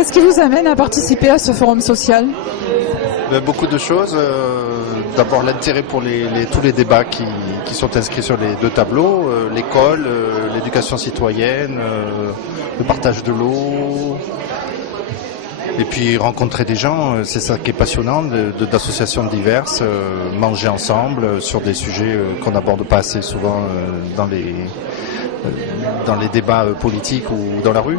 Qu'est-ce qui vous amène à participer à ce forum social ? Beaucoup de choses. D'abord l'intérêt pour tous les débats qui sont inscrits sur les deux tableaux, l'école, l'éducation citoyenne, le partage de l'eau. Et puis rencontrer des gens, c'est ça qui est passionnant, d'associations diverses, manger ensemble sur des sujets qu'on n'aborde pas assez souvent dans les débats politiques ou dans la rue.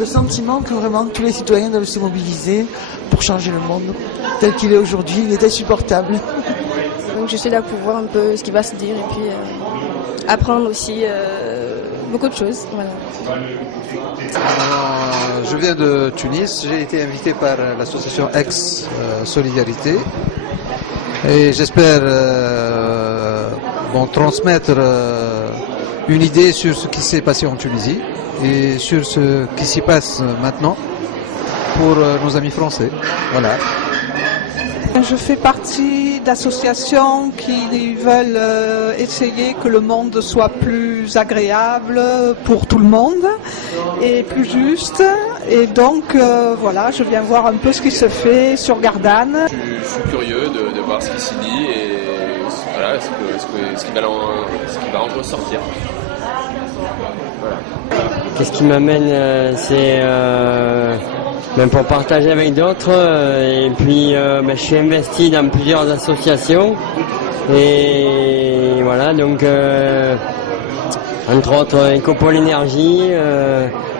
Le sentiment que vraiment tous les citoyens doivent se mobiliser pour changer le monde tel qu'il est aujourd'hui, il est insupportable. Donc je suis là pour voir un peu ce qui va se dire et puis apprendre aussi beaucoup de choses. Voilà. Je viens de Tunis, j'ai été invité par l'association Ex-Solidarité et j'espère transmettre une idée sur ce qui s'est passé en Tunisie et sur ce qui s'y passe maintenant pour nos amis français. Voilà. Je fais partie d'associations qui veulent essayer que le monde soit plus agréable pour tout le monde et plus juste. Et donc voilà, je viens voir un peu ce qui se fait sur Gardanne. Je suis curieux de voir ce qui s'y dit et voilà, ce qui va en ressortir. Voilà. Qu'est-ce qui m'amène, c'est même pour partager avec d'autres et puis je suis investi dans plusieurs associations et voilà, donc entre autres Ecopole Énergie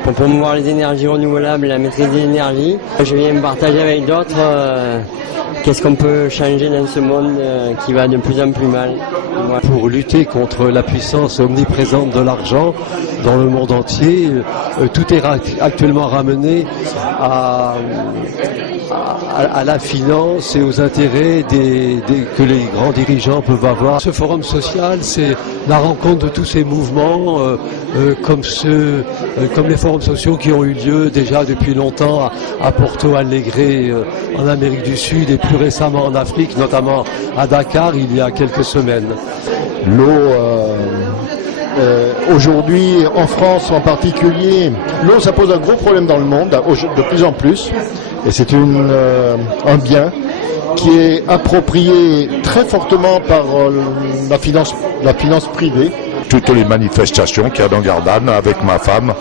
pour promouvoir les énergies renouvelables, la maîtrise des énergies. Je viens me partager avec d'autres qu'est-ce qu'on peut changer dans ce monde qui va de plus en plus mal. Voilà. Pour lutter contre la puissance omniprésente de l'argent dans le monde entier, tout est actuellement ramené à la finance et aux intérêts que les grands dirigeants peuvent avoir. Ce forum social, c'est la rencontre de tous ces mouvements comme les forums sociaux qui ont eu lieu déjà depuis longtemps à Porto Alegre en Amérique du Sud et plus récemment en Afrique, notamment à Dakar il y a quelques semaines. L'eau, aujourd'hui en France en particulier, l'eau ça pose un gros problème dans le monde de plus en plus et c'est un bien qui est approprié très fortement par la finance privée. Toutes les manifestations qu'il y a dans Gardanne avec ma femme,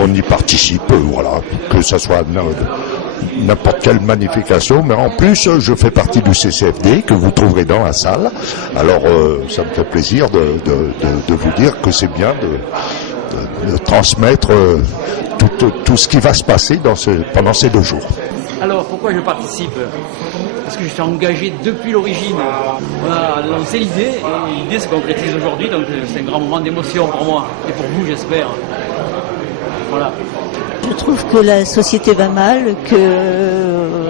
on y participe, voilà, que ce soit n'importe quelle manifestation, mais en plus je fais partie du CCFD que vous trouverez dans la salle. Alors ça me fait plaisir de vous dire que c'est bien de transmettre tout ce qui va se passer pendant ces 2 jours. Alors pourquoi je participe ? Parce que je suis engagé depuis l'origine. On a lancé l'idée et l'idée se concrétise aujourd'hui, donc c'est un grand moment d'émotion pour moi et pour vous j'espère. Voilà. Je trouve que la société va mal, que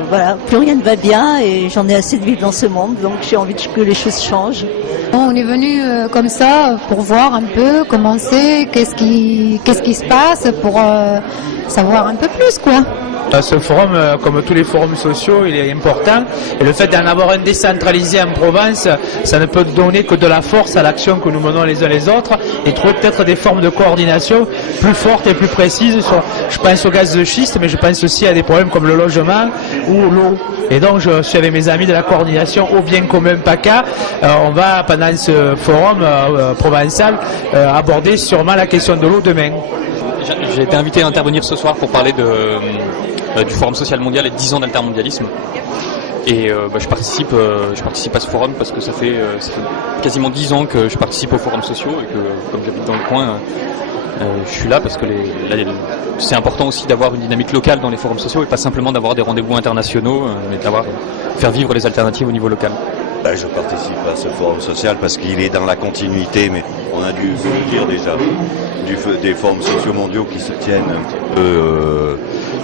voilà, plus rien ne va bien et j'en ai assez de vivre dans ce monde, donc j'ai envie que les choses changent. On est venu comme ça pour voir un peu comment c'est, qu'est-ce qui se passe, pour savoir un peu plus quoi. Ce forum, comme tous les forums sociaux, il est important et le fait d'en avoir un décentralisé en Provence, ça ne peut donner que de la force à l'action que nous menons les uns les autres et trouver peut-être des formes de coordination plus fortes et plus précises. Je pense au gaz de schiste, mais je pense aussi à des problèmes comme le logement ou l'eau. Et donc je suis avec mes amis de la coordination au bien commun PACA. On va pendant ce forum provençal aborder sûrement la question de l'eau demain. J'ai été invité à intervenir ce soir pour parler du Forum social mondial et de 10 ans d'altermondialisme. Et je participe à ce forum parce que ça fait quasiment 10 ans que je participe aux forums sociaux et que comme j'habite dans le coin, je suis là parce que c'est important aussi d'avoir une dynamique locale dans les forums sociaux et pas simplement d'avoir des rendez-vous internationaux, mais faire vivre les alternatives au niveau local. Je participe à ce forum social parce qu'il est dans la continuité, mais on a dû se le dire déjà, des forums sociaux mondiaux qui se tiennent un petit peu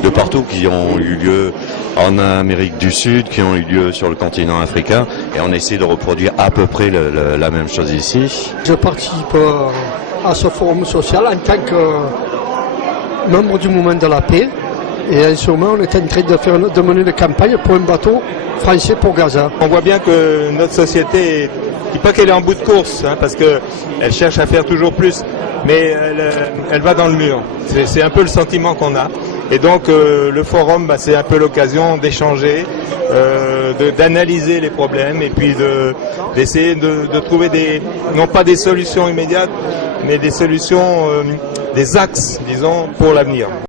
de partout, qui ont eu lieu en Amérique du Sud, qui ont eu lieu sur le continent africain, et on essaie de reproduire à peu près la même chose ici. Je participe à ce forum social en tant que membre du mouvement de la paix, et en ce moment on est en train de mener une campagne pour un bateau français pour Gaza. On voit bien que notre société, je dis pas qu'elle est en bout de course, parce qu'elle cherche à faire toujours plus, mais elle va dans le mur. C'est un peu le sentiment qu'on a. Et donc le forum, c'est un peu l'occasion d'échanger, d'analyser les problèmes et puis d'essayer de trouver non pas des solutions immédiates, mais des solutions, des axes, disons, pour l'avenir.